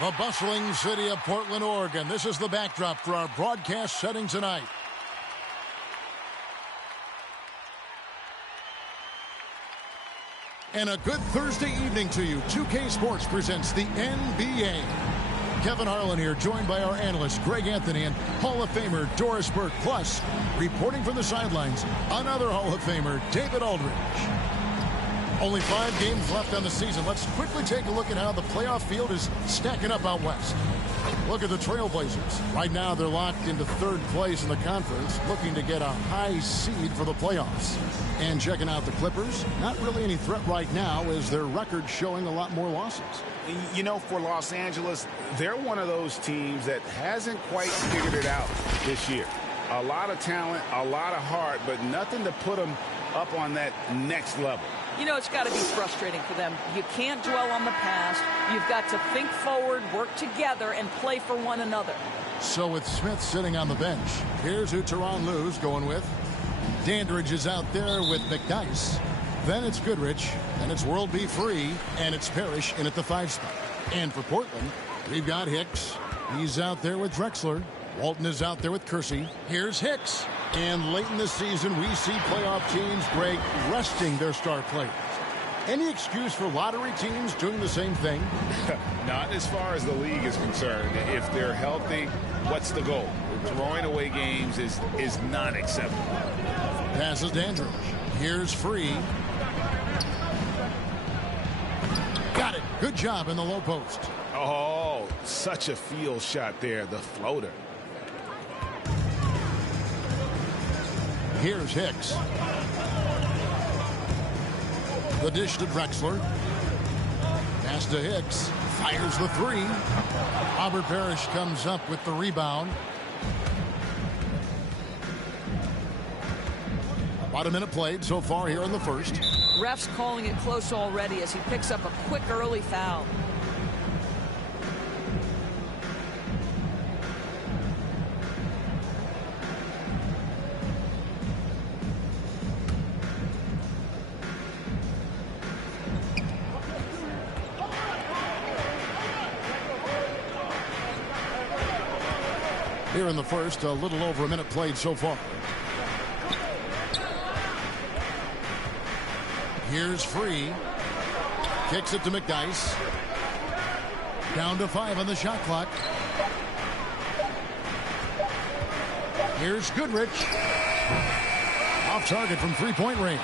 The bustling city of Portland, Oregon. This is the backdrop for our broadcast setting tonight. And a good Thursday evening to you. 2K Sports presents the NBA. Kevin Harlan here, joined by our analyst, Greg Anthony, and Hall of Famer Doris Burke. Plus, reporting from the sidelines, another Hall of Famer, David Aldridge. Only 5 games left on the season. Let's quickly take a look at how the playoff field is stacking up out west. Look at the Trailblazers. Right now, they're locked into 3rd place in the conference, looking to get a high seed for the playoffs. And checking out the Clippers, not really any threat right now, as their record showing a lot more losses. You know, for Los Angeles, they're one of those teams that hasn't quite figured it out this year. A lot of talent, a lot of heart, but nothing to put them up on that next level. You know, it's got to be frustrating for them. You can't dwell on the past. You've got to think forward, work together, and play for one another. So with Smith sitting on the bench, here's who Tyronn Lue's going with. Dandridge is out there with McDyess. Then it's Goodrich, and it's World B. Free, and it's Parrish in at the 5 spot. And for Portland, we've got Hicks. He's out there with Drexler. Walton is out there with Kersey. Here's Hicks. And late in the season, we see playoff teams, Greg, resting their star players. Any excuse for lottery teams doing the same thing? Not as far as the league is concerned. If they're healthy, what's the goal? Throwing away games is not acceptable. Passes Dandridge. Here's Free. Got it. Good job in the low post. Oh, such a field shot there, the floater. Here's Hicks. The dish to Drexler. Pass to Hicks. Fires the 3. Robert Parrish comes up with the rebound. About a minute played so far here in the first. Ref's calling it close already as he picks up a quick early foul. Here in the first, a little over a minute played so far. Here's Free. Kicks it to McDyess. Down to 5 on the shot clock. Here's Goodrich. Off target from 3-point range.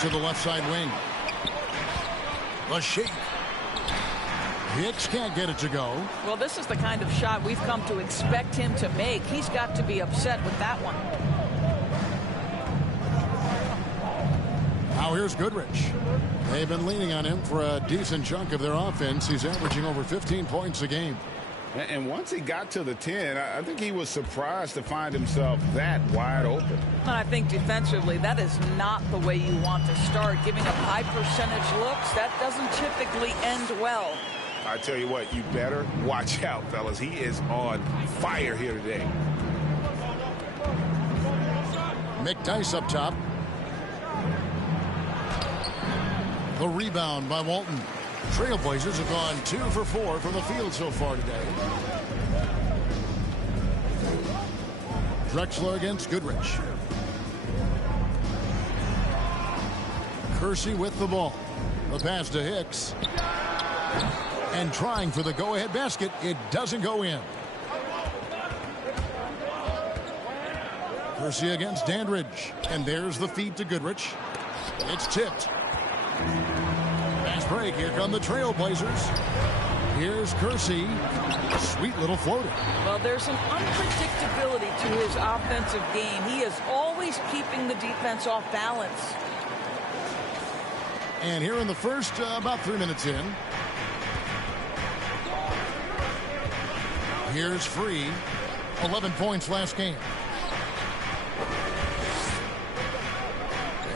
To the left side wing. The shake. Hicks can't get it to go. Well, this is the kind of shot we've come to expect him to make. He's got to be upset with that one. Now here's Goodrich. They've been leaning on him for a decent chunk of their offense. He's averaging over 15 points a game. And once he got to the 10, I think he was surprised to find himself that wide open. I think defensively, that is not the way you want to start. Giving up high percentage looks, that doesn't typically end well. I tell you what, you better watch out, fellas. He is on fire here today. McDyess up top. The rebound by Walton. Trailblazers have gone 2 for 4 from the field so far today. Drexler against Goodrich. Kersey with the ball. The pass to Hicks. And trying for the go-ahead basket. It doesn't go in. Kersey against Dandridge. And there's the feed to Goodrich. It's tipped. Fast break. Here come the Trailblazers. Here's Kersey. Sweet little floater. Well, there's an unpredictability to his offensive game. He is always keeping the defense off balance. And here in the first, about 3 minutes in. Here's Free. 11 points last game.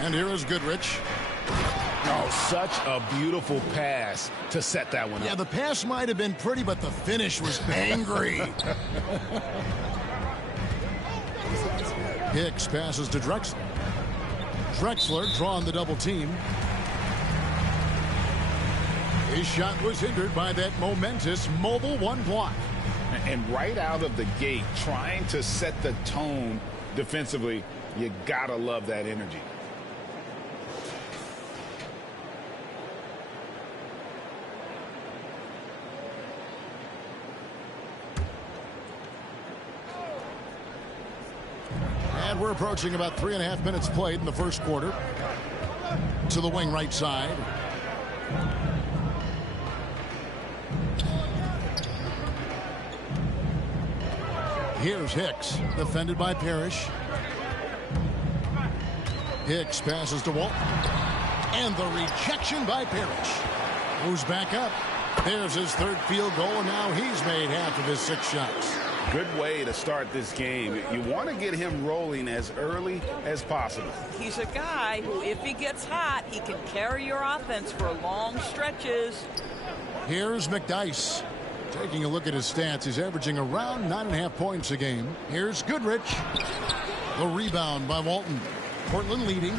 And here is Goodrich. Oh, such a beautiful pass to set that one up. Yeah, the pass might have been pretty, but the finish was angry. Hicks passes to Drexler. Drexler drawing the double team. His shot was hindered by that momentous mobile one block. And right out of the gate, trying to set the tone defensively, you gotta love that energy. And we're approaching about 3.5 minutes played in the first quarter. To the wing right side. Here's Hicks, defended by Parrish. Hicks passes to Walton. And the rejection by Parrish. Moves back up. There's his third field goal, and now he's made half of his 6 shots. Good way to start this game. You want to get him rolling as early as possible. He's a guy who, if he gets hot, he can carry your offense for long stretches. Here's McDyess. Taking a look at his stats, he's averaging around 9.5 points a game. Here's Goodrich. The rebound by Walton. Portland leading.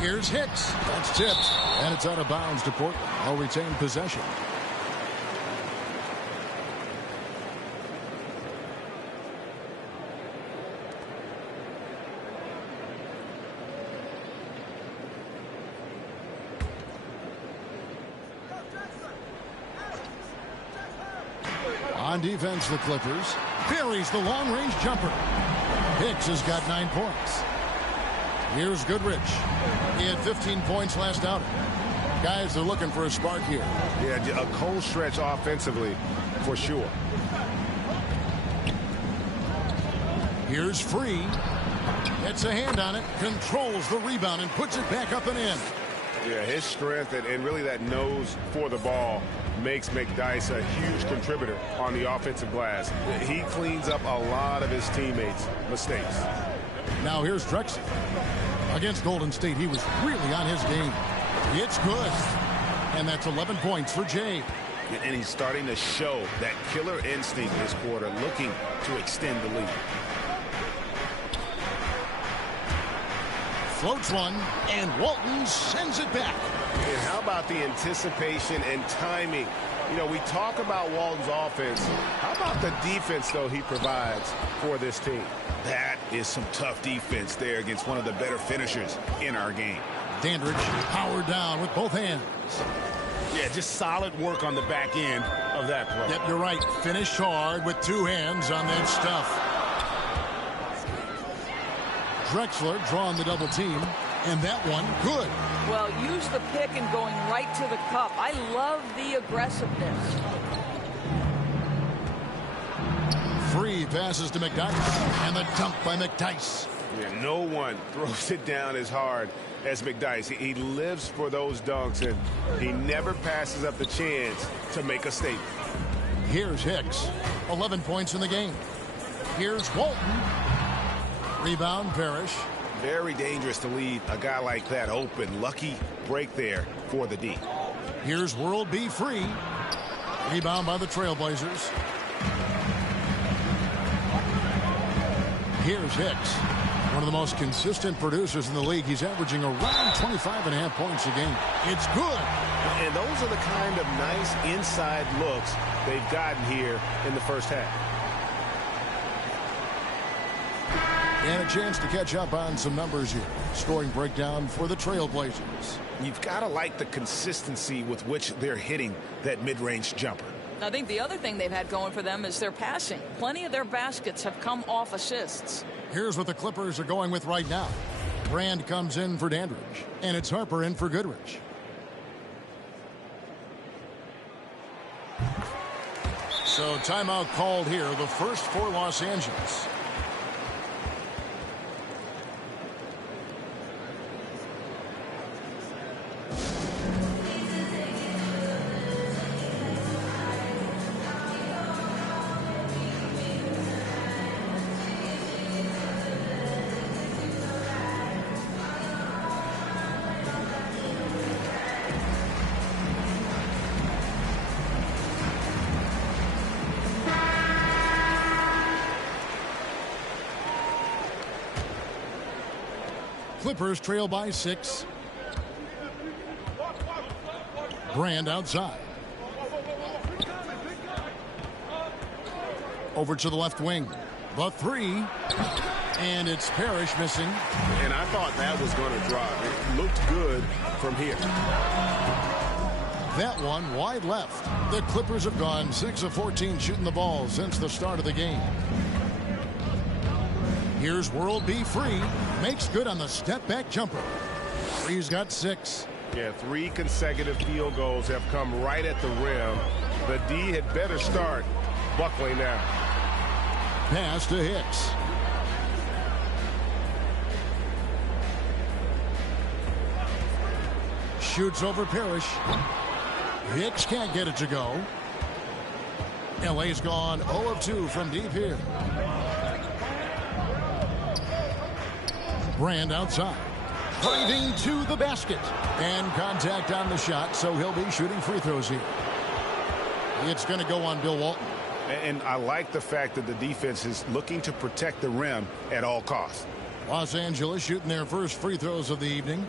Here's Hicks. That's tipped. And it's out of bounds to Portland. They'll retain possession. On defense, the Clippers. Buries the long-range jumper. Hicks has got 9 points. Here's Goodrich. He had 15 points last outing. Guys, they're looking for a spark here. Yeah, a cold stretch offensively, for sure. Here's Free. Gets a hand on it, controls the rebound, and puts it back up and in. Yeah, his strength and really that nose for the ball makes McDyess a huge contributor on the offensive glass. He cleans up a lot of his teammates' mistakes. Now here's Drexler. Against Golden State, he was really on his game. It's good. And that's 11 points for Jay. And he's starting to show that killer instinct this quarter, looking to extend the lead. Floats one, and Walton sends it back. And how about the anticipation and timing? You know, we talk about Walton's offense. How about the defense, though, he provides for this team? That is some tough defense there against one of the better finishers in our game. Dandridge powered down with both hands. Yeah, just solid work on the back end of that play. Yep, you're right. Finished hard with 2 hands on that stuff. Drexler drawing the double team, and that one good. Well, use the pick and going right to the cup. I love the aggressiveness. Free passes to McDyess, and the dunk by McDyess. Yeah, no one throws it down as hard as McDyess. He lives for those dunks, and he never passes up the chance to make a statement. Here's Hicks. 11 points in the game. Here's Walton. Rebound, Parrish. Very dangerous to leave a guy like that open. Lucky break there for the D. Here's World B Free. Rebound by the Trailblazers. Here's Hicks. One of the most consistent producers in the league. He's averaging around 25.5 points a game. It's good. And those are the kind of nice inside looks they've gotten here in the first half. And a chance to catch up on some numbers here. Scoring breakdown for the Trailblazers. You've got to like the consistency with which they're hitting that mid-range jumper. I think the other thing they've had going for them is their passing. Plenty of their baskets have come off assists. Here's what the Clippers are going with right now. Brand comes in for Dandridge, and it's Harper in for Goodrich. So timeout called here, the first for Los Angeles. Clippers trail by 6. Brand outside. Over to the left wing. The 3. And it's Parrish missing. And I thought that was going to drop. It looked good from here. That one wide left. The Clippers have gone 6 of 14 shooting the ball since the start of the game. Here's World B. Free. Makes good on the step-back jumper. Free's got 6. Yeah, 3 consecutive field goals have come right at the rim. The D had better start buckling now. Pass to Hicks. Shoots over Parrish. Hicks can't get it to go. LA's gone 0 of 2 from deep here. Brand outside. Driving to the basket. And contact on the shot, so he'll be shooting free throws here. It's going to go on Bill Walton. And I like the fact that the defense is looking to protect the rim at all costs. Los Angeles shooting their first free throws of the evening.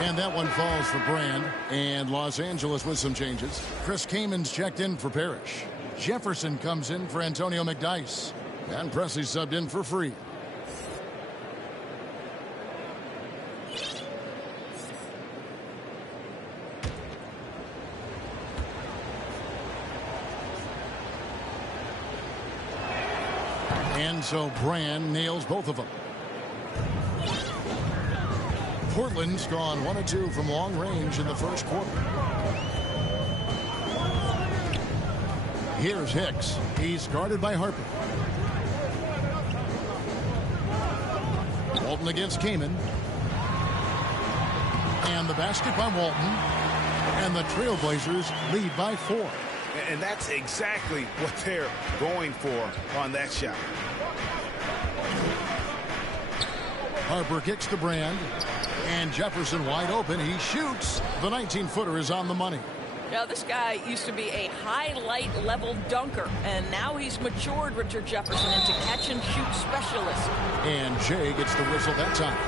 And that one falls for Brand. And Los Angeles with some changes. Chris Kamen's checked in for Parrish. Jefferson comes in for Antonio McDyess. And Presley subbed in for Free. And so Brand nails both of them. Portland's gone 1 of 2 from long range in the first quarter. Here's Hicks. He's guarded by Harper. Walton against Kaman. And the basket by Walton. And the Trailblazers lead by 4. And that's exactly what they're going for on that shot. Harper kicks to Brand. And Jefferson wide open. He shoots. The 19-footer is on the money. Now, this guy used to be a highlight level dunker, and now he's matured Richard Jefferson into catch and shoot specialist. And Jay gets the whistle that time.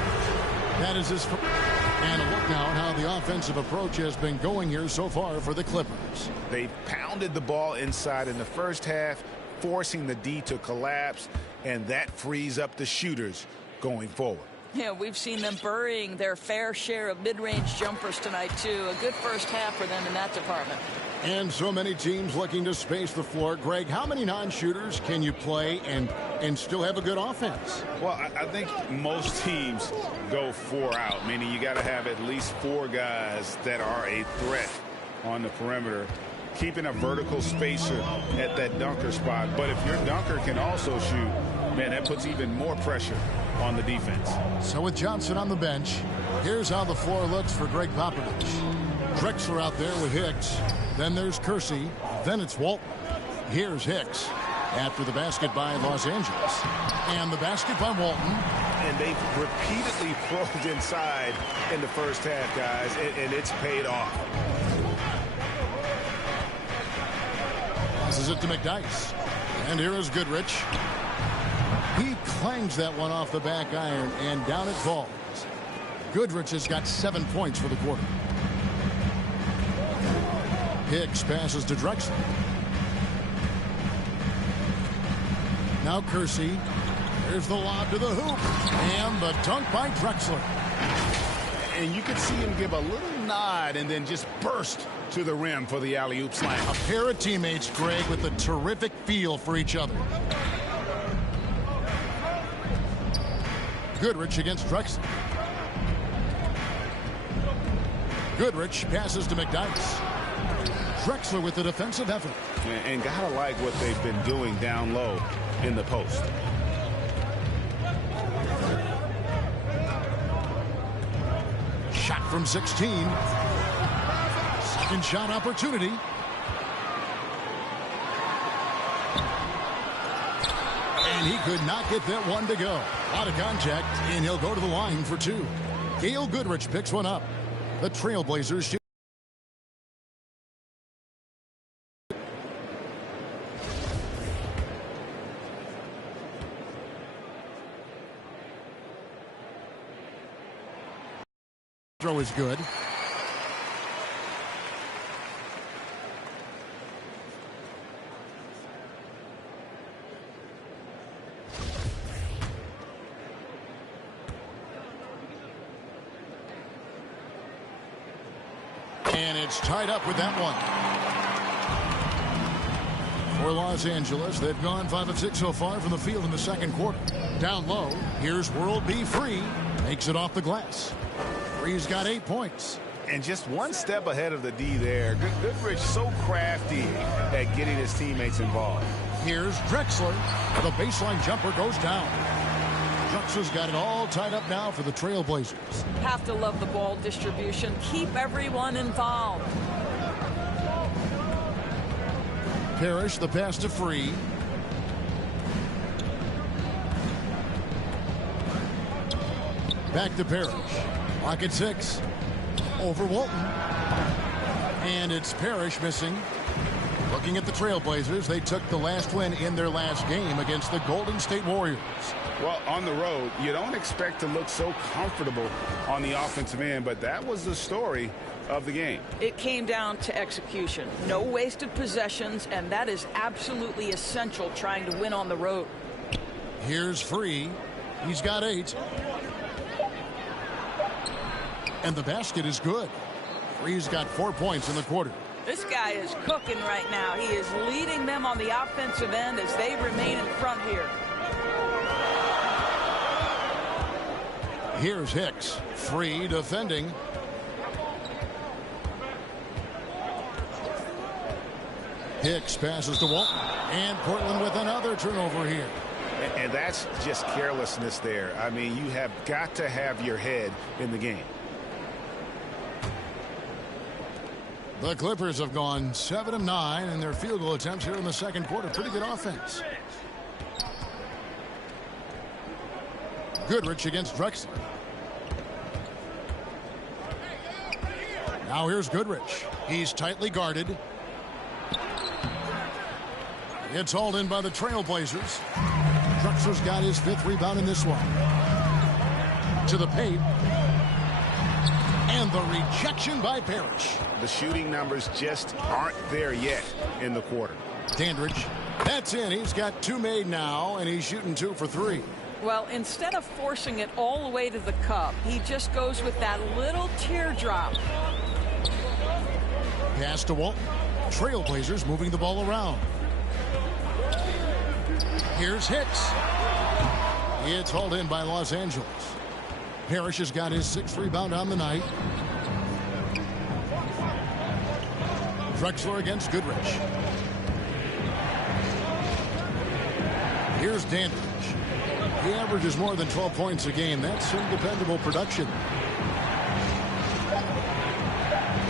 That is his. And a look now at how the offensive approach has been going here so far for the Clippers. They pounded the ball inside in the first half, forcing the D to collapse, and that frees up the shooters going forward. Yeah, we've seen them burying their fair share of mid-range jumpers tonight, too. A good first half for them in that department. And so many teams looking to space the floor. Greg, how many non-shooters can you play and still have a good offense? Well, I think most teams go 4 out, meaning you got to have at least 4 guys that are a threat on the perimeter, keeping a vertical spacer at that dunker spot. But if your dunker can also shoot, man, that puts even more pressure on the defense. So with Johnson on the bench, here's how the floor looks for Greg Popovich. Drexler out there with Hicks. Then there's Kersey. Then it's Walton. Here's Hicks after the basket by Los Angeles. And the basket by Walton. And they've repeatedly probed inside in the first half, guys, and it's paid off. Passes it to McDyess. And here is Goodrich. He clangs that one off the back iron, and down it falls. Goodrich has got 7 points for the quarter. Hicks passes to Drexler. Now Kersey. Here's the lob to the hoop. And the dunk by Drexler. And you could see him give a little nod and then just burst to the rim for the alley-oop slam. A pair of teammates, Greg, with a terrific feel for each other. Goodrich against Drexler. Goodrich passes to McDyess. Drexler with the defensive effort. And gotta like what they've been doing down low in the post. Shot from 16. Second shot opportunity. And he could not get that one to go. Out of contact, and he'll go to the line for 2. Gail Goodrich picks one up. The Trailblazers shoot. Throw is good. And it's tied up with that one. For Los Angeles, they've gone 5 of 6 so far from the field in the second quarter. Down low, here's World B. Free. Makes it off the glass. Free's got 8 points. And just one step ahead of the D there. Goodrich so crafty at getting his teammates involved. Here's Drexler. The baseline jumper goes down. Drexler's got it all tied up now for the Trailblazers. Have to love the ball distribution. Keep everyone involved. Parrish, the pass to Free. Back to Parrish. Lock at 6. Over Walton. And it's Parrish missing. Looking at the Trailblazers, they took the last win in their last game against the Golden State Warriors. Well, on the road, you don't expect to look so comfortable on the offensive end, but that was the story of the game. It came down to execution. No wasted possessions, and that is absolutely essential trying to win on the road. Here's Free. He's got 8. And the basket is good. Free's got 4 points in the quarter. This guy is cooking right now. He is leading them on the offensive end as they remain in front here. Here's Hicks. Free defending. Hicks passes to Walton. And Portland with another turnover here. And that's just carelessness there. I mean, you have got to have your head in the game. The Clippers have gone 7 of 9 in their field goal attempts here in the second quarter. Pretty good offense. Goodrich against Drexler. Now here's Goodrich. He's tightly guarded. It's hauled in by the Trailblazers. Drexler's got his 5th rebound in this one. To the paint. And the rejection by Parrish. The shooting numbers just aren't there yet in the quarter. Dandridge. That's in. He's got 2 made now, and he's shooting 2 for 3. Well, instead of forcing it all the way to the cup, he just goes with that little teardrop. Pass to Walton. Trailblazers moving the ball around. Here's Hicks. It's hauled in by Los Angeles. Parrish has got his 6th rebound on the night. Drexler against Goodrich. Here's Dandridge. He averages more than 12 points a game. That's some dependable production.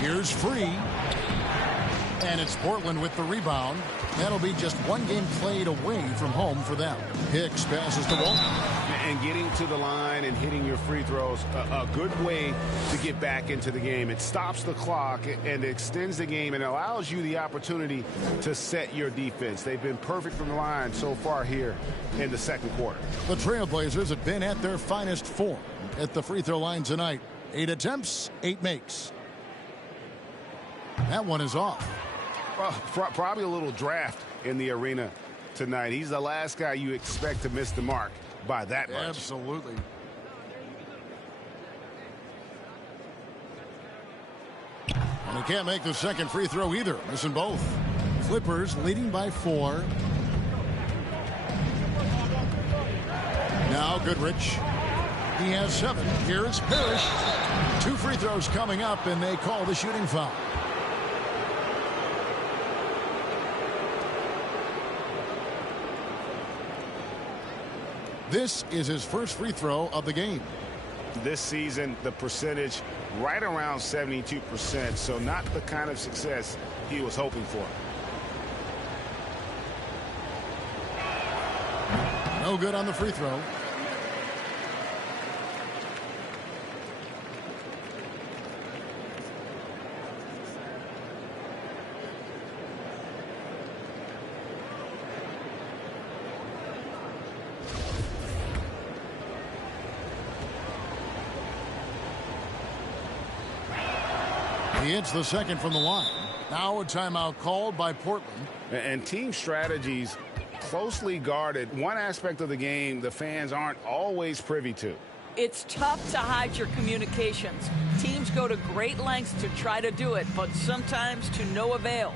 Here's Free. And it's Portland with the rebound. That'll be just one game played away from home for them. Hicks passes to Walton. And getting to the line and hitting your free throws, a good way to get back into the game. It stops the clock and extends the game and allows you the opportunity to set your defense. They've been perfect from the line so far here in the second quarter. The Trailblazers have been at their finest form at the free throw line tonight. 8 attempts, 8 makes. That one is off. Well, probably a little draft in the arena tonight. He's the last guy you expect to miss the mark by that much. Absolutely. And he can't make the second free throw either. Missing both. Clippers leading by 4. Now Goodrich. He has 7. Here's Parrish. 2 free throws coming up, and they call the shooting foul. This is his first free throw of the game. This season, the percentage right around 72%, so not the kind of success he was hoping for. No good on the free throw. He hits the second from the line. Now a timeout called by Portland. And team strategies closely guarded. One aspect of the game the fans aren't always privy to. It's tough to hide your communications. Teams go to great lengths to try to do it, but sometimes to no avail.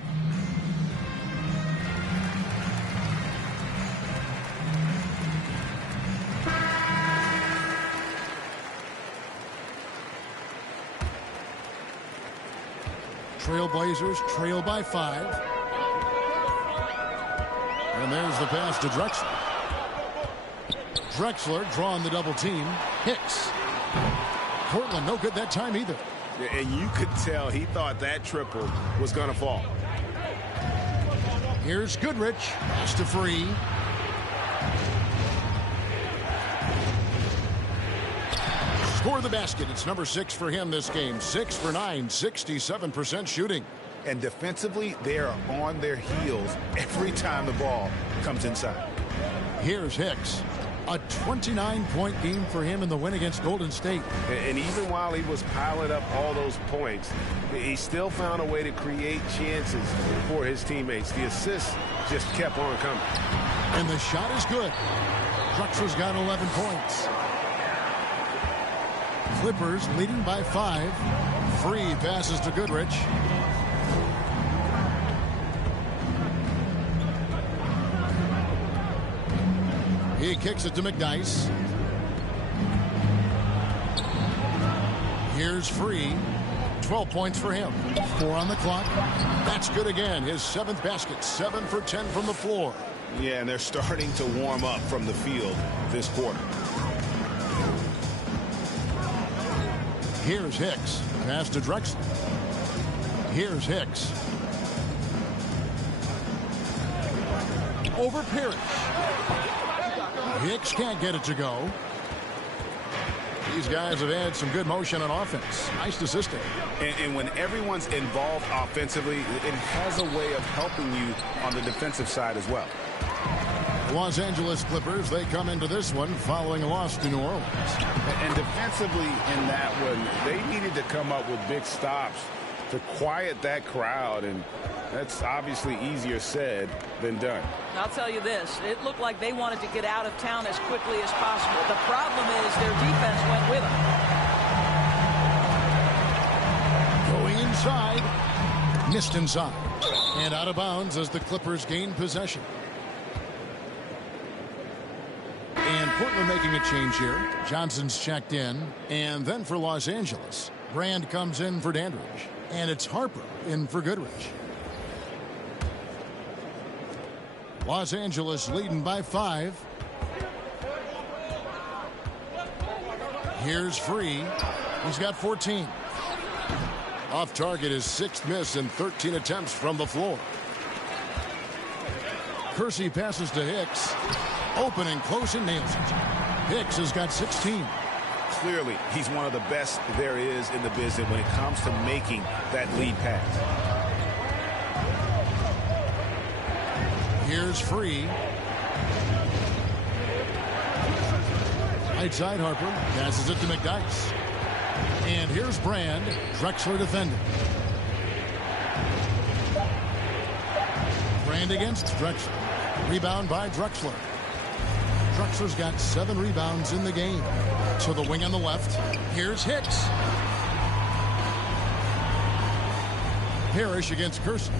Trailblazers trail by 5. And there's the pass to Drexler. Drexler drawing the double team. Hicks. Portland no good that time either. And you could tell he thought that triple was going to fall. Here's Goodrich. Pass to Free. Score the basket. It's number 6 for him this game. 6 for 9, 67% shooting. And defensively, they are on their heels every time the ball comes inside. Here's Hicks. A 29-point game for him in the win against Golden State. And even while he was piling up all those points, he still found a way to create chances for his teammates. The assists just kept on coming. And the shot is good. Drexler's got 11 points. Clippers leading by 5. Free passes to Goodrich. He kicks it to McDyess. Here's Free. 12 points for him. 4 on the clock. That's good again. His 7th basket. 7 for 10 from the floor. Yeah, and they're starting to warm up from the field this quarter. Here's Hicks. Pass to Drexler. Here's Hicks. Over Parrish. Hicks can't get it to go. These guys have had some good motion on offense. Nice assisting. And when everyone's involved offensively, it has a way of helping you on the defensive side as well. Los Angeles Clippers, they come into this one following a loss to New Orleans. And defensively in that one, they needed to come up with big stops to quiet that crowd, and that's obviously easier said than done. I'll tell you this, it looked like they wanted to get out of town as quickly as possible. The problem is their defense went with them. Going inside, missed inside, and out of bounds as the Clippers gain possession. And Portland making a change here. Johnson's checked in. And then for Los Angeles, Brand comes in for Dandridge. And it's Harper in for Goodrich. Los Angeles leading by 5. Here's Free. He's got 14. Off target, his 6th miss in 13 attempts from the floor. Kersey passes to Hicks. Open and close and nails it. Hicks has got 16. Clearly, he's one of the best there is in the business when it comes to making that lead pass. Here's Free. Right side, Harper passes it to McDyess. And here's Brand. Drexler defending. Brand against Drexler. Rebound by Drexler. Drexler's got 7 rebounds in the game. To the wing on the left. Here's Hicks. Parrish against Kersey.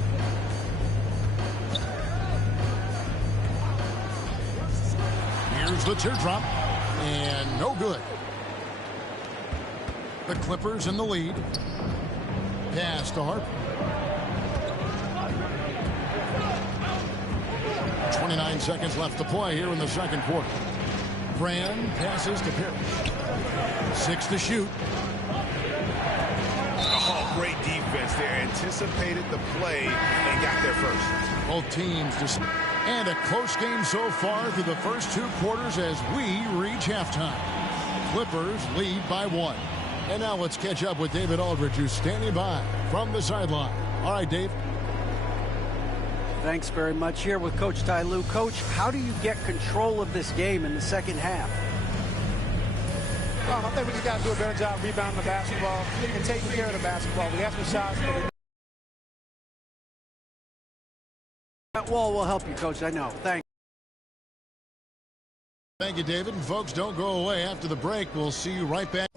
Here's the teardrop. And no good. The Clippers in the lead. Pass to Harper. 29 seconds left to play here in the second quarter. Brand passes to Parrish. 6 to shoot. Oh, great defense there. Anticipated the play and got there first. Both teams just... And a close game so far through the first 2 quarters as we reach halftime. Clippers lead by 1. And now let's catch up with David Aldridge, who's standing by from the sideline. All right, Dave. Thanks very much. Here with Coach Ty Lue. Coach, how do you get control of this game in the second half? I think we just got to do a better job rebounding the basketball and taking care of the basketball. We have some shots. That wall will help you, Coach. I know. Thanks. Thank you, David. And folks, don't go away after the break. We'll see you right back.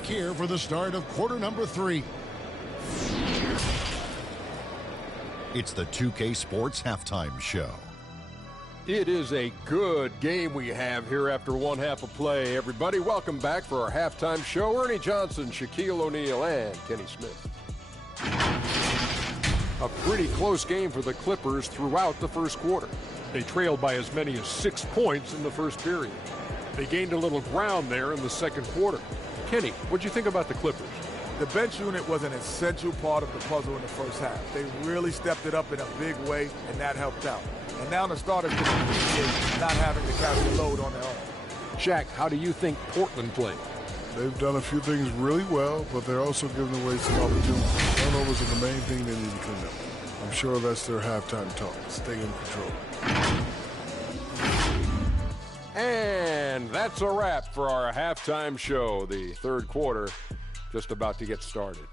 back here for the start of quarter number 3. It's the 2K Sports Halftime Show. It is a good game we have here after one half of play. Everybody, welcome back for our halftime show. Ernie Johnson, Shaquille O'Neal, and Kenny Smith. A pretty close game for the Clippers throughout the first quarter. They trailed by as many as 6 points in the first period. They gained a little ground there in the second quarter. Kenny, what'd you think about the Clippers? The bench unit was an essential part of the puzzle in the first half. They really stepped it up in a big way, and that helped out. And now the starters can appreciate not having to carry the load on their own. Shaq, how do you think Portland played? They've done a few things really well, but they're also giving away some opportunities. Turnovers are the main thing they need to clean up. I'm sure that's their halftime talk. Stay in control. And that's a wrap for our halftime show. The third quarter just about to get started.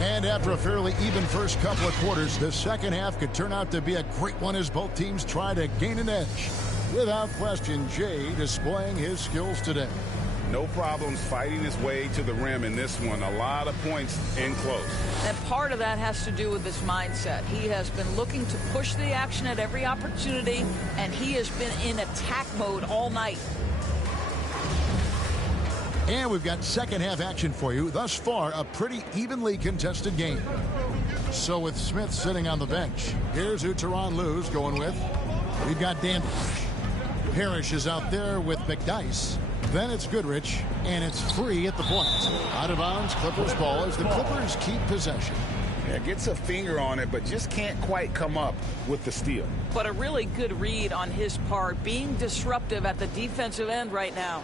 And after a fairly even first couple of quarters, the second half could turn out to be a great one as both teams try to gain an edge. Without question, Jay displaying his skills today. No problems fighting his way to the rim in this one. A lot of points in close. And part of that has to do with his mindset. He has been looking to push the action at every opportunity, and he has been in attack mode all night. And we've got second half action for you. Thus far, a pretty evenly contested game. So with Smith sitting on the bench, here's who Tyronn Lue's going with. We've got Dandridge. Parrish is out there with McDyess. Then it's Goodrich, and it's free at the point. Out of bounds, Clippers ball as the Clippers keep possession. Yeah, gets a finger on it, but just can't quite come up with the steal. But a really good read on his part, being disruptive at the defensive end right now.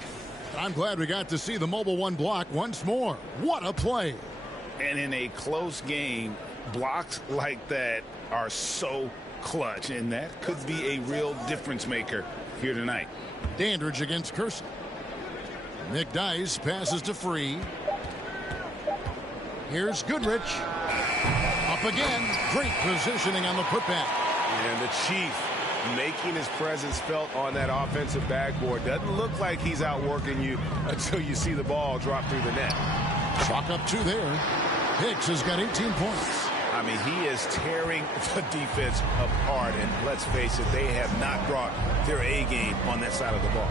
I'm glad we got to see the Mobile One block once more. What a play. And in a close game, blocks like that are so clutch, and that could be a real difference maker here tonight. Dandridge against Curson. McDyess passes to Free. Here's Goodrich. Up again. Great positioning on the putback. And the Chief making his presence felt on that offensive backboard. Doesn't look like he's outworking you until you see the ball drop through the net. Chalk up 2 there. Hicks has got 18 points. I mean, he is tearing the defense apart, and let's face it, they have not brought their A game on that side of the ball.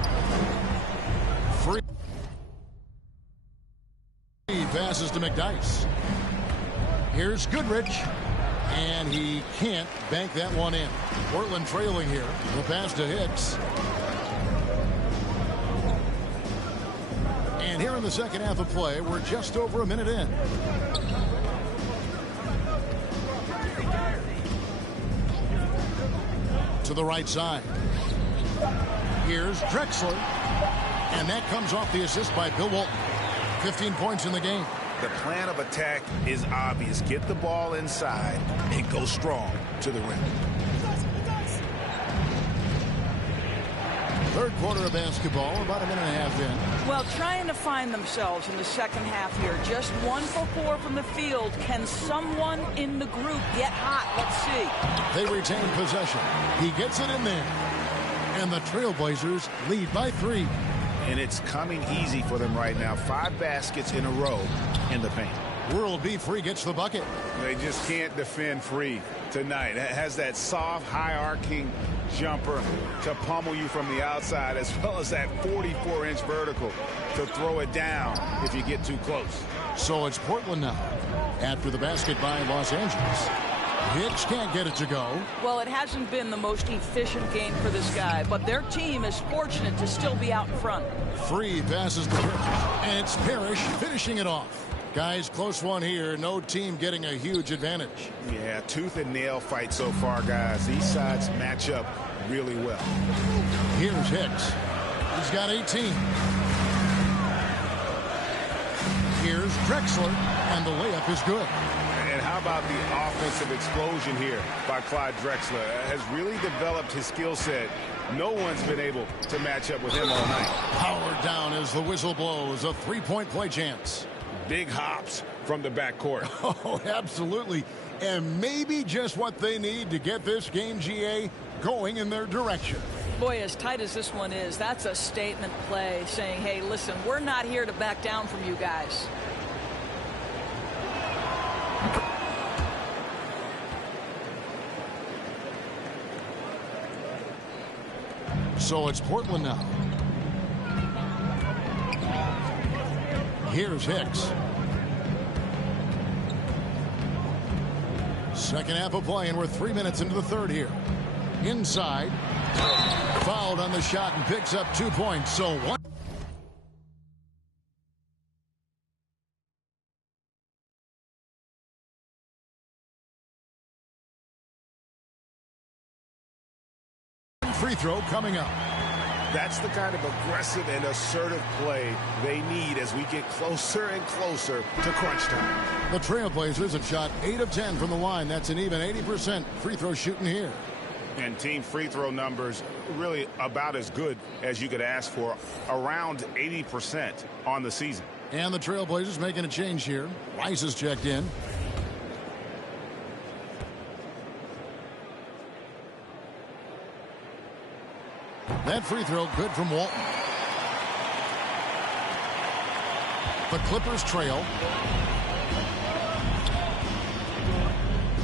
Free passes to McDyess. Here's Goodrich, and he can't bank that one in. Portland trailing here. The pass to Hicks. And here in the second half of play, we're just over a minute in. To the right side. Here's Drexler. And that comes off the assist by Bill Walton. 15 points in the game. The plan of attack is obvious. Get the ball inside and go strong to the rim. Third quarter of basketball, about a minute and a half in. Well, trying to find themselves in the second half here. Just 1 for 4 from the field. Can someone in the group get hot? Let's see. They retain possession. He gets it in there. And the Trailblazers lead by 3. And it's coming easy for them right now. 5 baskets in a row in the paint. World B. Free gets the bucket. They just can't defend Free tonight. It has that soft, high-arcing jumper to pummel you from the outside, as well as that 44-inch vertical to throw it down if you get too close. So it's Portland now after the basket by Los Angeles. Hicks can't get it to go. Well, it hasn't been the most efficient game for this guy, but their team is fortunate to still be out in front. Free passes to Parrish, and it's Parrish finishing it off. Guys, close one here. No team getting a huge advantage. Yeah, tooth and nail fight so far, guys. These sides match up really well. Here's Hicks. He's got 18. Here's Drexler, and the layup is good. And how about the offensive explosion here by Clyde Drexler? Has really developed his skill set. No one's been able to match up with him all night. Powered down as the whistle blows. A 3-point play chance. big hops from the backcourt. Oh, absolutely. And maybe just what they need to get this game, GA, going in their direction. Boy, as tight as this one is, that's a statement play saying, hey, listen, we're not here to back down from you guys. So it's Portland now. Here's Hicks. Second half of play, and we're 3 minutes into the third here. Inside. Fouled on the shot and picks up 2 points. So one. Free throw coming up. That's the kind of aggressive and assertive play they need as we get closer and closer to crunch time. The Trailblazers have shot 8 of 10 from the line. That's an even 80% free throw shooting here. And team free throw numbers really about as good as you could ask for, around 80% on the season. And the Trailblazers making a change here. Rice is checked in. That free throw good from Walton. The Clippers trail.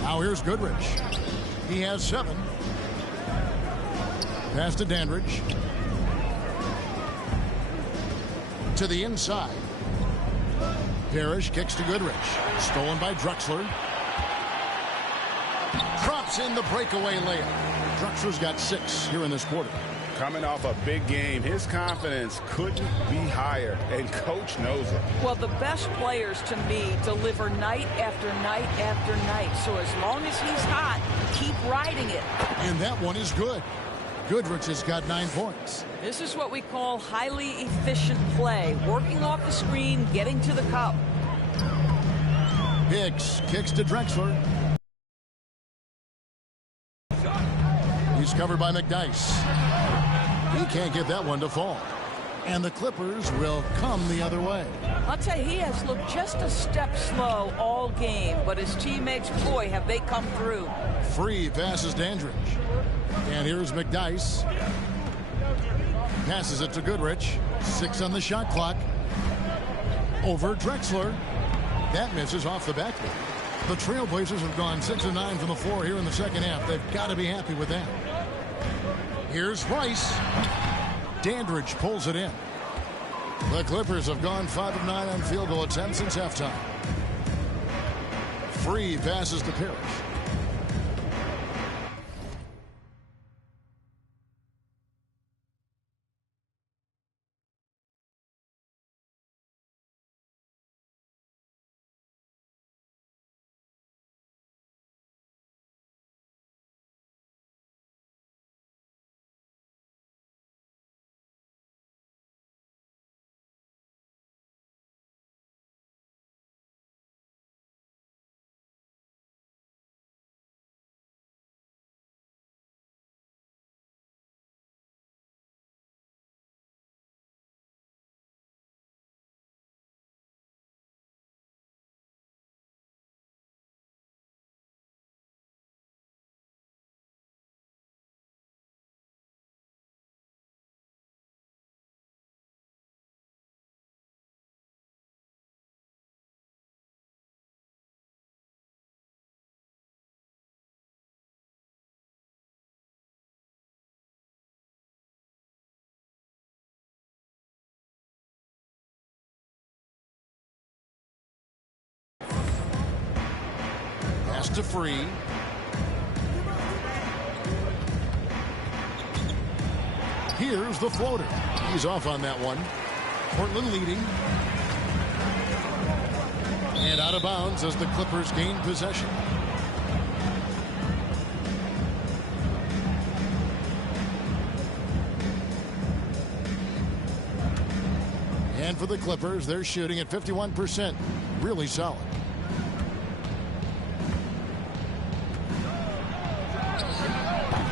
Now here's Goodrich. He has 7. Pass to Dandridge. To the inside. Parrish kicks to Goodrich. Stolen by Drexler. Drops in the breakaway layup. Drexler's got 6 here in this quarter. Coming off a big game, his confidence couldn't be higher, and coach knows it. Well, the best players to me deliver night after night after night. So as long as he's hot, keep riding it. And that one is good. Goodrich has got 9 points. This is what we call highly efficient play. Working off the screen, getting to the cup. Hicks kicks to Drexler. He's covered by McDyess. He can't get that one to fall. And the Clippers will come the other way. I'll tell you, he has looked just a step slow all game, but his teammates, boy, have they come through. Free passes Dandridge. And here's McDyess. Passes it to Goodrich. 6 on the shot clock. Over Drexler. That misses off the backboard. The Trailblazers have gone 6 of 9 from the floor here in the second half. They've got to be happy with that. Here's Rice. Dandridge pulls it in. The Clippers have gone 5 of 9 on field goal attempts since halftime. Free passes to Parrish. Pass to Free. Here's the floater. He's off on that one. Portland leading. And out of bounds as the Clippers gain possession. And for the Clippers, they're shooting at 51%. Really solid.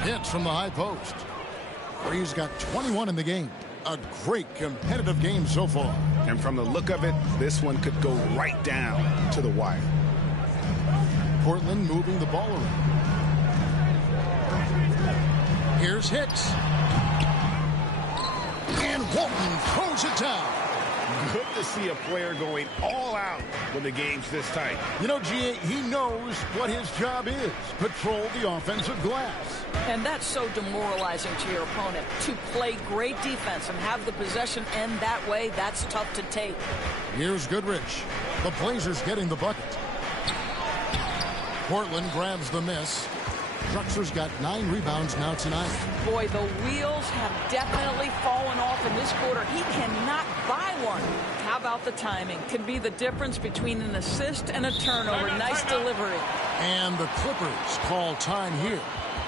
Hits from the high post. Free's got 21 in the game. A great competitive game so far. And from the look of it, this one could go right down to the wire. Portland moving the ball around. Here's Hicks. And Walton throws it down. Good to see a player going all out when the game's this tight. You know, G.A., he knows what his job is. Patrol the offensive glass. And that's so demoralizing to your opponent. To play great defense and have the possession end that way, that's tough to take. Here's Goodrich. The Blazers getting the bucket. Portland grabs the miss. Drexler's got 9 rebounds now tonight. Boy, the wheels have definitely fallen off in this quarter. He cannot buy one. How about the timing? Could be the difference between an assist and a turnover. Nice delivery. And the Clippers call time here.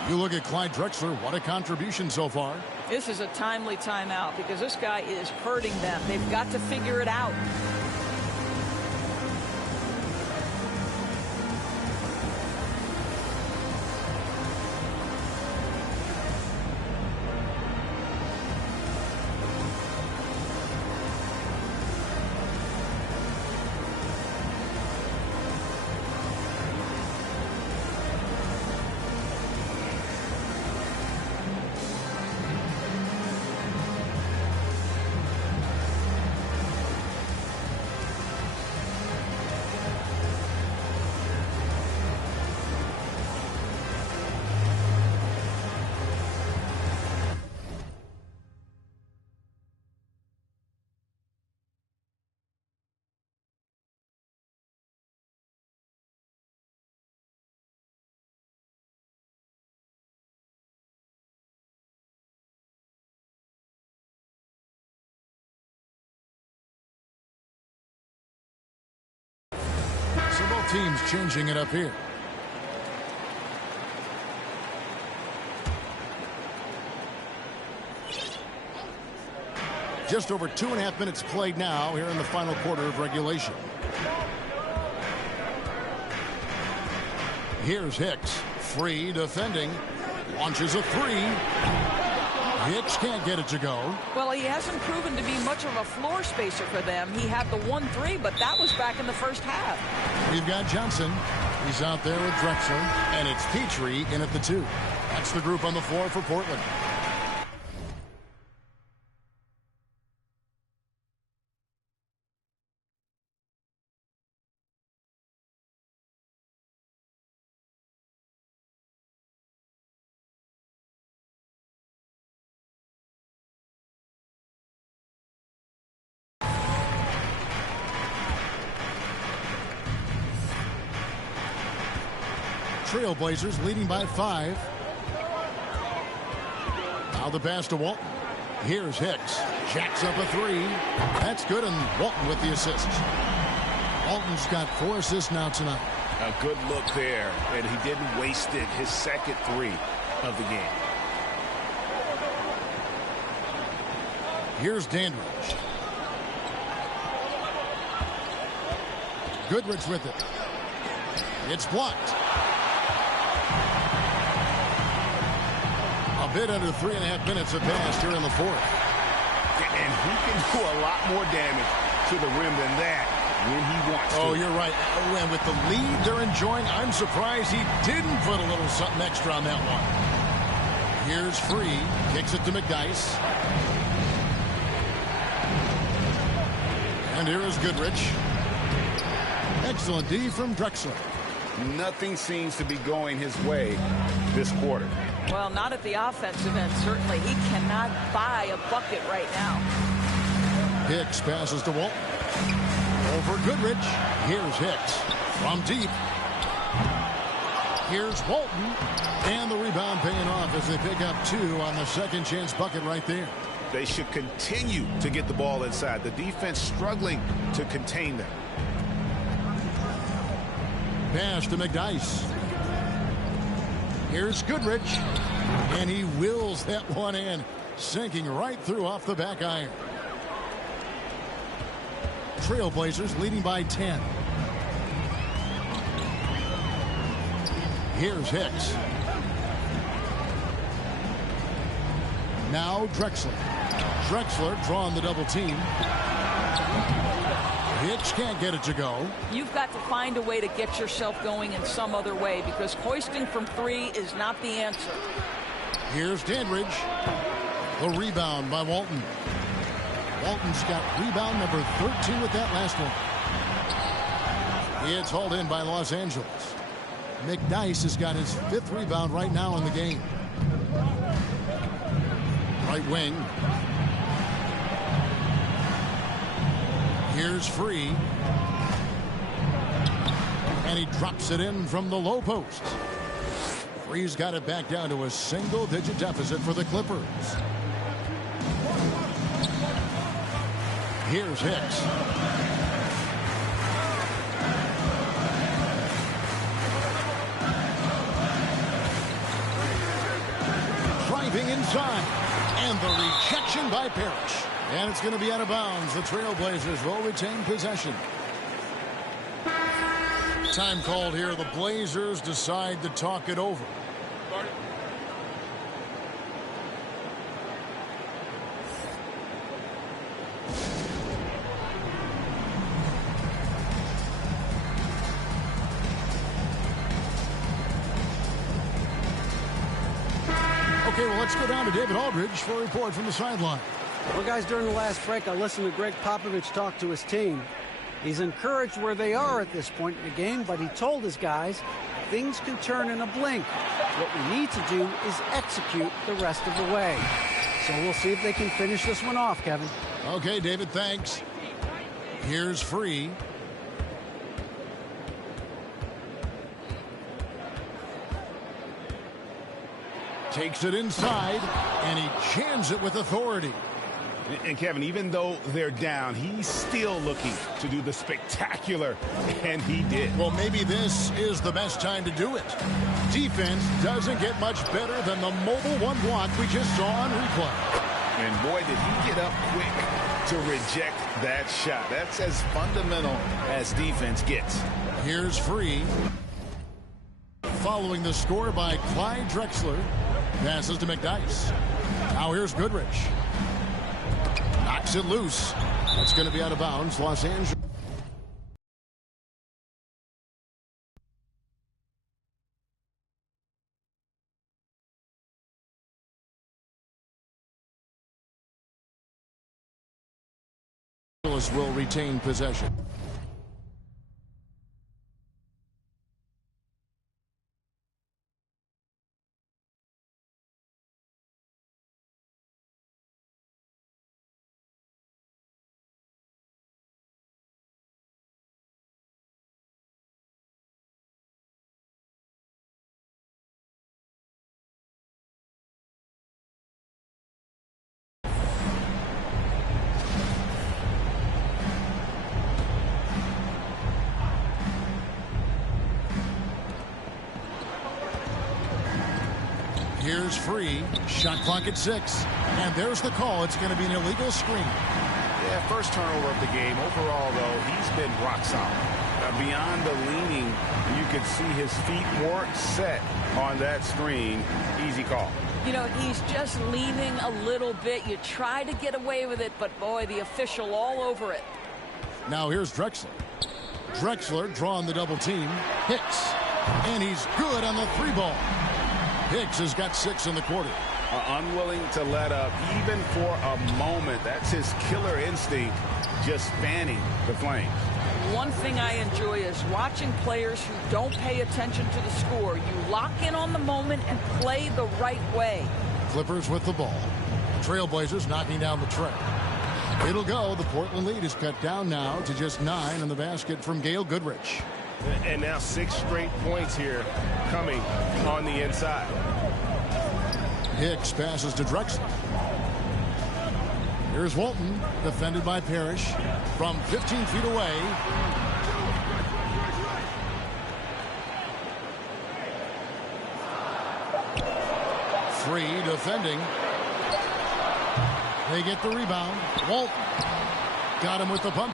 You look at Clyde Drexler, what a contribution so far. This is a timely timeout because this guy is hurting them. They've got to figure it out. So both teams changing it up here. Just over 2.5 minutes played now here in the final quarter of regulation. Here's Hicks. Free defending. Launches a 3. Hicks can't get it to go. Well, he hasn't proven to be much of a floor spacer for them. He had the 1-3, but that was back in the first half. We've got Johnson. He's out there with Drexler, and it's Petrie in at the 2. That's the group on the floor for Portland. Trailblazers leading by 5. Now the pass to Walton. Here's Hicks. Jacks up a 3. That's good, and Walton with the assist. Walton's got 4 assists now tonight. A good look there, and he didn't waste it. His second 3 of the game. Here's Dandridge. Goodrich with it. It's blocked. A bit under 3.5 minutes have passed here in the 4th. And he can do a lot more damage to the rim than that when he wants to. Oh, you're right. And with the lead they're enjoying, I'm surprised he didn't put a little something extra on that one. Here's Free. Kicks it to McDyess. And here is Goodrich. Excellent D from Drexler. Nothing seems to be going his way this quarter. Well, not at the offensive end, certainly. He cannot buy a bucket right now. Hicks passes to Walton. Over Goodrich. Here's Hicks. From deep. Here's Walton. And the rebound paying off as they pick up 2 on the second chance bucket right there. They should continue to get the ball inside. The defense struggling to contain them. Pass to McDyess. Here's Goodrich. And he wills that one in. Sinking right through off the back iron. Trailblazers leading by 10. Here's Hicks. Now Drexler. Drexler drawing the double team. Hicks can't get it to go. You've got to find a way to get yourself going in some other way, because hoisting from 3 is not the answer. Here's Dandridge. The rebound by Walton. Walton's got rebound number 13 with that last one. It's hauled in by Los Angeles. McDyess has got his 5th rebound right now in the game. Right wing. Here's Free. And he drops it in from the low post. Free's got it back down to a single-digit deficit for the Clippers. Here's Hicks. Driving inside. And the rejection by Parrish. And it's going to be out of bounds. The Trailblazers will retain possession. Time called here. The Blazers decide to talk it over. Okay, well, let's go down to David Aldridge for a report from the sideline. Well, guys, during the last break, I listened to Greg Popovich talk to his team. He's encouraged where they are at this point in the game, but he told his guys things can turn in a blink. What we need to do is execute the rest of the way. So we'll see if they can finish this one off, Kevin. Okay, David, thanks. Here's Free. Takes it inside, and he jams it with authority. And Kevin, even though they're down, he's still looking to do the spectacular, and he did. Well, maybe this is the best time to do it. Defense doesn't get much better than the mobile one block we just saw on replay. And boy, did he get up quick to reject that shot. That's as fundamental as defense gets. Here's Free. Following the score by Clyde Drexler. Passes to McDyess. Now here's Goodrich. Knocks it loose. That's going to be out of bounds. Los Angeles. Will retain possession. Here's Free. Shot clock at 6. And there's the call. It's going to be an illegal screen. Yeah, first turnover of the game. Overall, though, he's been rock solid. Beyond the leaning, you could see his feet weren't set on that screen. Easy call. You know, he's just leaning a little bit. You try to get away with it, but boy, the official all over it. Now here's Drexler. Drexler drawing the double team. Hicks. And he's good on the 3-ball. Hicks has got 6 in the quarter. Unwilling to let up even for a moment. That's his killer instinct, just fanning the flames. One thing I enjoy is watching players who don't pay attention to the score. You lock in on the moment and play the right way. Clippers with the ball. Trailblazers knocking down the tray. It'll go. The Portland lead is cut down now to just 9 on the basket from Gail Goodrich. And now 6 straight points here coming on the inside. Hicks passes to Drexler. Here's Walton, defended by Parrish from 15 feet away. Free defending. They get the rebound. Walton got him with the pump.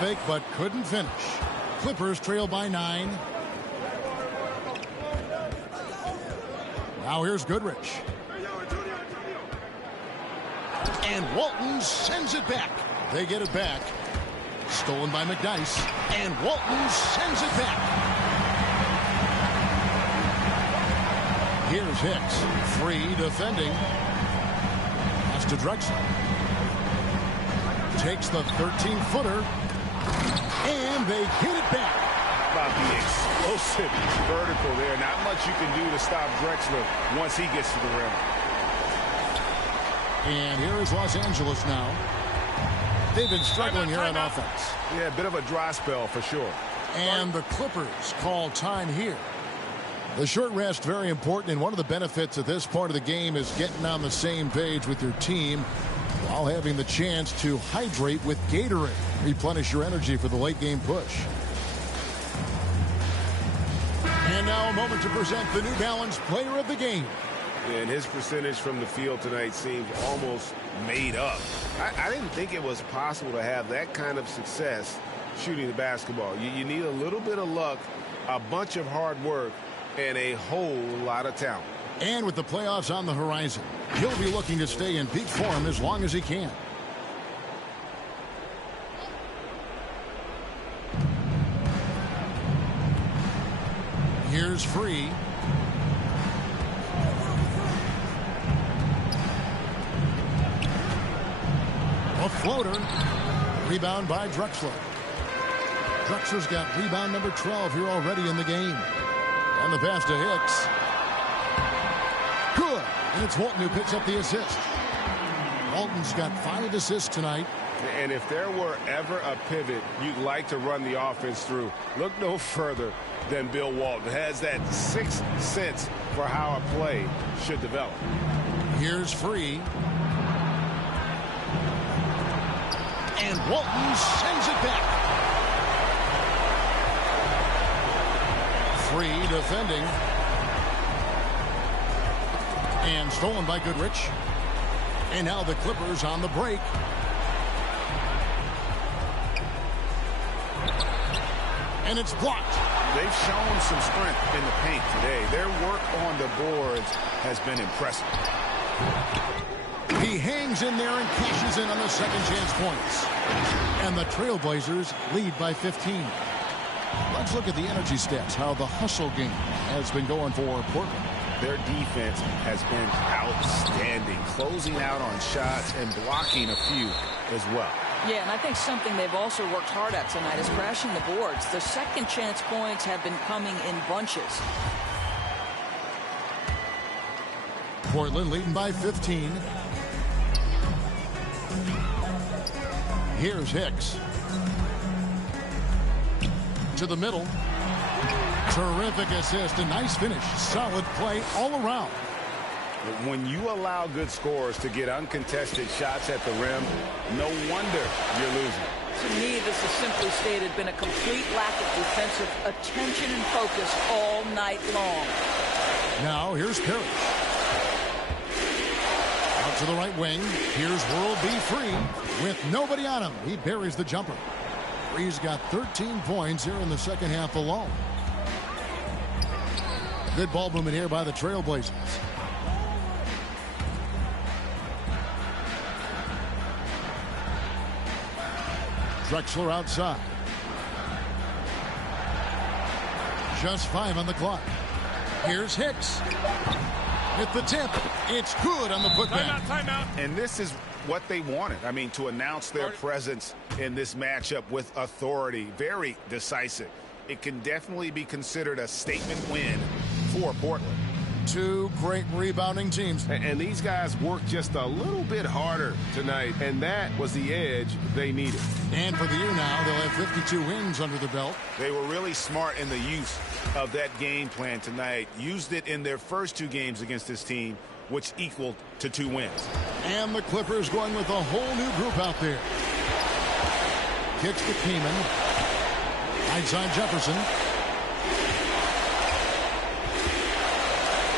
Fake, but couldn't finish. Clippers trail by 9. Now here's Goodrich. And Walton sends it back. They get it back. Stolen by McDyess. And Walton sends it back. Here's Hicks. Free defending. Pass to Drexler. Takes the 13-footer. And they get it back. About the explosive vertical there. Not much you can do to stop Drexler once he gets to the rim. And here is Los Angeles now. They've been struggling here on offense. Yeah, a bit of a dry spell for sure. And the Clippers call time here. The short rest, very important, and one of the benefits at this point of the game is getting on the same page with your team while having the chance to hydrate with Gatorade. Replenish your energy for the late game push. And now a moment to present the New Balance Player of the Game. And his percentage from the field tonight seems almost made up. I didn't think it was possible to have that kind of success shooting the basketball. You need a little bit of luck, a bunch of hard work, and a whole lot of talent. And with the playoffs on the horizon, he'll be looking to stay in peak form as long as he can. Here's Free. A floater. Rebound by Drexler. Drexler's got rebound number 12 here already in the game. And the pass to Hicks. Good. And it's Walton who picks up the assist. Walton's got 5 assists tonight. And if there were ever a pivot you'd like to run the offense through, look no further than Bill Walton. Has that sixth sense for how a play should develop. Here's Free. And Walton sends it back. Free defending. And stolen by Goodrich. And now the Clippers on the break. And it's blocked. They've shown some strength in the paint today. Their work on the boards has been impressive. He hangs in there and cashes in on the second chance points. And the Trailblazers lead by 15. Let's look at the energy stats, how the hustle game has been going for Portland. Their defense has been outstanding, closing out on shots and blocking a few as well. Yeah, and I think something they've also worked hard at tonight is crashing the boards. The second chance points have been coming in bunches. Portland leading by 15. Here's Hicks. To the middle. Terrific assist, a nice finish. Solid play all around. When you allow good scorers to get uncontested shots at the rim, no wonder you're losing. To me, this has simply stated been a complete lack of defensive attention and focus all night long. Now here's Parrish. Out to the right wing. Here's World B. Free with nobody on him. He buries the jumper. Free's got 13 points here in the second half alone. Good ball movement here by the Trailblazers. Drexler outside. Just 5 on the clock. Here's Hicks. Hit the tip. It's good on the putback. Timeout. And this is what they wanted. I mean, to announce their presence in this matchup with authority. Very decisive. It can definitely be considered a statement win for Portland. Two great rebounding teams. And these guys worked just a little bit harder tonight, and that was the edge they needed. And for the year now, they'll have 52 wins under the belt. They were really smart in the use of that game plan tonight. Used it in their first 2 games against this team, which equaled to 2 wins. And the Clippers going with a whole new group out there. Kicks to Kaman. Outside Jefferson.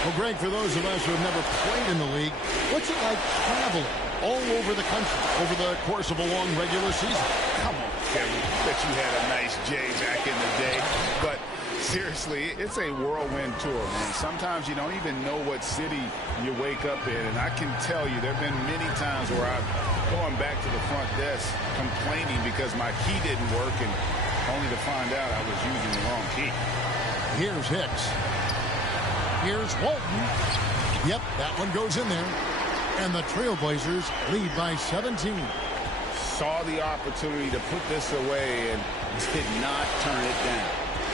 Well, Greg, for those of us who have never played in the league, what's it like traveling all over the country over the course of a long regular season? Come on, Kevin. Bet you had a nice J back in the day. But seriously, it's a whirlwind tour, man. Sometimes you don't even know what city you wake up in. And I can tell you there have been many times where I've gone back to the front desk complaining because my key didn't work, and only to find out I was using the wrong key. Here's Hicks. Here's Walton. Yep, that one goes in there. And the Trailblazers lead by 17. Saw the opportunity to put this away and did not turn it down.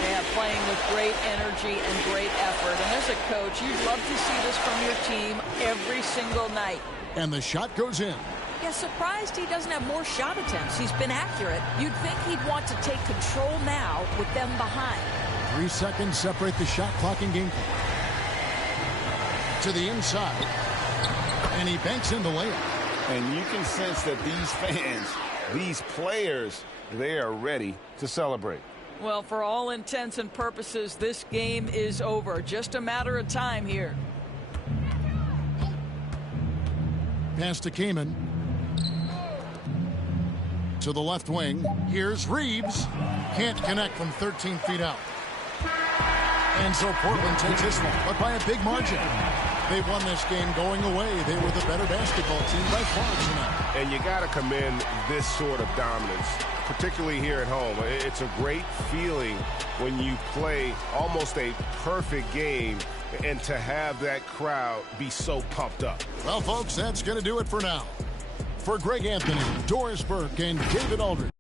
Yeah, playing with great energy and great effort. And as a coach, you'd love to see this from your team every single night. And the shot goes in. Yeah, surprised he doesn't have more shot attempts. He's been accurate. You'd think he'd want to take control now with them behind. 3 seconds separate the shot clock and game clock. To the inside. And he banks in the layup. And you can sense that these fans, these players, they are ready to celebrate. Well, for all intents and purposes, this game is over. Just a matter of time here. Pass to Kaman. To the left wing. Here's Reeves. Can't connect from 13 feet out. And so Portland takes this one, but by a big margin. They won this game going away. They were the better basketball team by far tonight. And you got to commend this sort of dominance, particularly here at home. It's a great feeling when you play almost a perfect game and to have that crowd be so pumped up. Well, folks, that's going to do it for now. For Greg Anthony, Doris Burke, and David Aldridge.